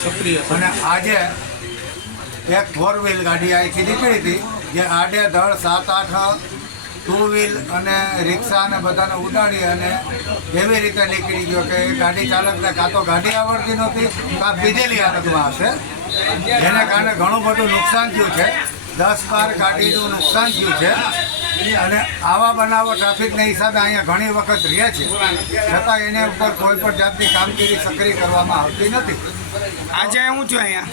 અને આજે એક 4 વ્હીલ ગાડી અહીંથી નીકળી હતી જે આડેધડ 7-8 2 વ્હીલ અને રિક્ષા અને બધાને ઉડાડી અને એવી રીતે નીકળી ગયો કે ગાડી ચાલકને કાં તો ગાડી આવડતી નહોતી કાં પીધેલી હાલતમાં હશે, જેને કારણે ઘણું બધું નુકસાન થયું છે. 10-12 ગાડીનું નુકસાન થયું છે. અને આવા બનાવો ટ્રાફિકના હિસાબે અહીંયા ઘણી વખત રહે છે, છતાં એને ઉપર કોઈ પણ જાતની કામગીરી સક્રિય કરવામાં આવતી નથી. આજે હું છું અહીંયા,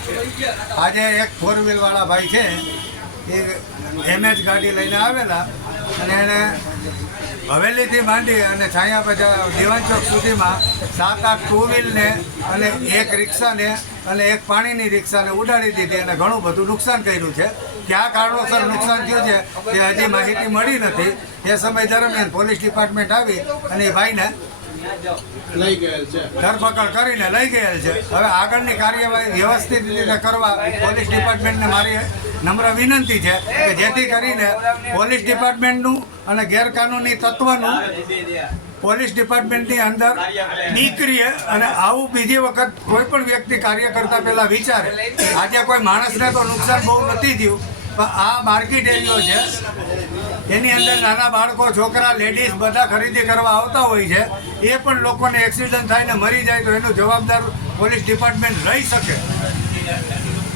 આજે એક 4 વ્હીલવાળા ભાઈ છે એ એમએચ ગાડી લઈને આવેલા અને એને હવેલીથી માંડી અને છાયા બજાર દીવાન ચોક સુધીમાં 7-8 2 વ્હીલને અને એક રિક્ષાને અને એક પાણીની રિક્ષાને ઉડાડી દીધી અને ઘણું બધું નુકસાન કર્યું છે. કયા કારણોસર નુકસાન થયું છે એ હજી માહિતી મળી નથી. એ સમય દરમિયાન પોલીસ ડિપાર્ટમેન્ટ આવી અને એ ભાઈને ધરપકડ કરીને લઈ ગયેલ છે. હવે આગળની કાર્યવાહી વ્યવસ્થિત રીતે કરવા પોલીસ ડિપાર્ટમેન્ટને મારી નમ્ર વિનંતી છે કે જેથી કરીને પોલીસ ડિપાર્ટમેન્ટનું અને ગેરકાનૂની તત્વનું પોલીસ ડિપાર્ટમેન્ટની અંદર નીકળીએ અને આવું બીજી વખત કોઈ પણ વ્યક્તિ કાર્ય કરતા પહેલાં વિચારે. આજે કોઈ માણસને તો નુકસાન બહુ નથી થયું, પણ આ માર્કેટ એરિયો છે, એની અંદર નાના બાળકો, છોકરા, લેડીઝ બધા ખરીદી કરવા આવતા હોય છે. એ પણ લોકોને એક્સિડન્ટ થાય ને મરી જાય તો એનું જવાબદાર પોલીસ ડિપાર્ટમેન્ટ રહી શકે.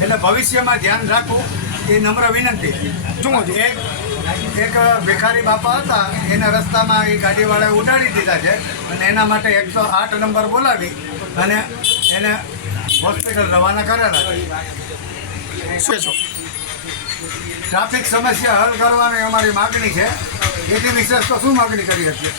એટલે ભવિષ્યમાં ધ્યાન રાખવું એ નમ્ર વિનંતી. શું છે? એક ભિખારી બાપા હતા, એના રસ્તામાં એ ગાડીવાળાએ ઉડાડી દીધા છે અને એના માટે 108 નંબર બોલાવી અને એને હોસ્પિટલ રવાના કરેલા છે. શું છો? ટ્રાફિક સમસ્યા હલ કરવાની અમારી માગણી છે. એથી વિશેષ તો શું માગણી કરી શકીએ?